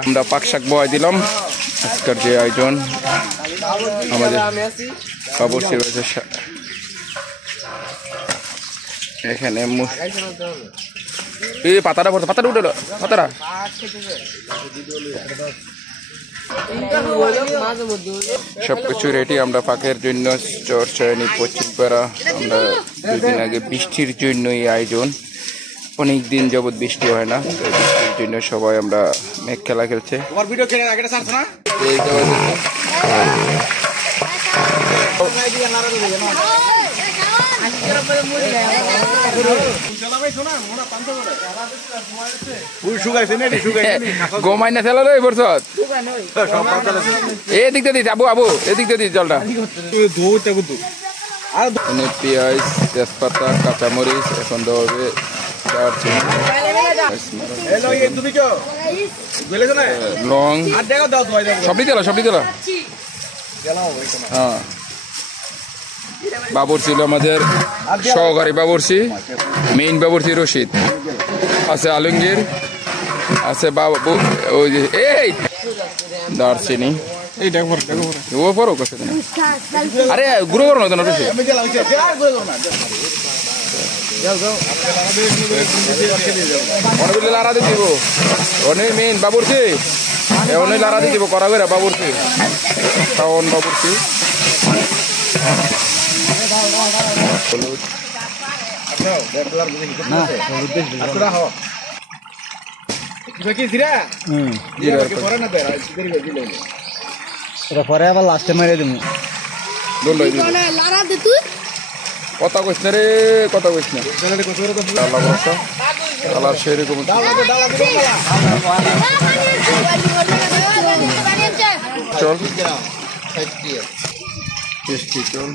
আমরা পাক শাক বয় দিলাম আজকের যে আয়োজন আমাদের বাবুর্চি রয়েছে এখানে এই পাতাটা পড়তো পাতাটা উঠে পাতাটা সবকিছু রেডি আমরা পাকের জন্য চরচয়নি পশ্চিমপাড়া আমরা দুদিন আগে বৃষ্টির জন্য এই আয়োজন অনেক দিন যাবৎ বৃষ্টি হয় না বৃষ্টির জন্য সবাই আমরা মেঘ খেলা খেলছে গোমাই না ফেলা এই বছর এদিক দিয়ে দিস আবু আবু এদিক দিয়ে দিস জলটা পেঁয়াজ তেজপাতা কাঁচামরিচ এখন দেওয়া হবে লং সবই দিল হ্যাঁ বাবুর ছিল আমাদের সহকারী বাবুর্চি মেইন বাবুর্চি রশিদ আছে আলমগীর আছে বাবু ওই যে এই দারচিনি আরে গুঁড়ো করো না লারা দিয়ে দিব অনেক মেইন বাবুর্চি অনেক লারা দিয়ে দিব করা করে বাবুর্চি শাওন বাবুর্চি পরে আবার লাস্টে মেরে দিব কথা কইস না রে কথা কইস না কালার সেরকম চল চল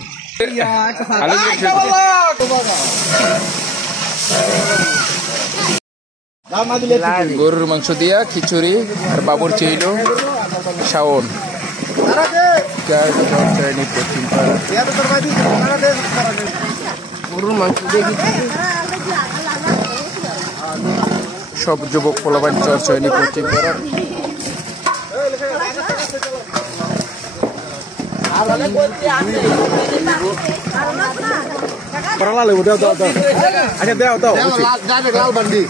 গরুর মাংস দিয়া খিচুড়ি আর বাবুর চাইল শাওন সব যুবক পোলাবান চর্চায়নি পশ্চিম পাড়ার আচ্ছা দাও দাও লাল বান্ডি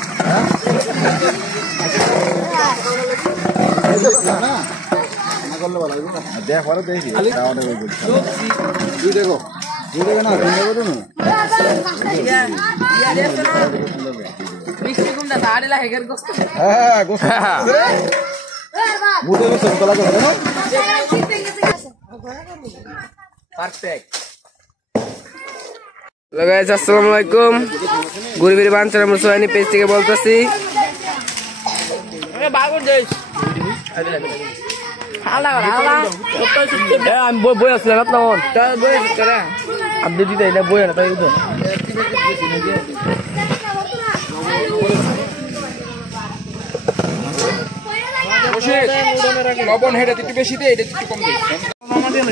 আসসালামু আলাইকুম গুরুবির বাঞ্চার মুসলানি পেজ থেকে বলতেছি আমি বই আসলাম আপনার আপনি দিতে বই না তাই লবণ হেঁটে একটু বেশি দিয়ে এটা একটু কম দিয়ে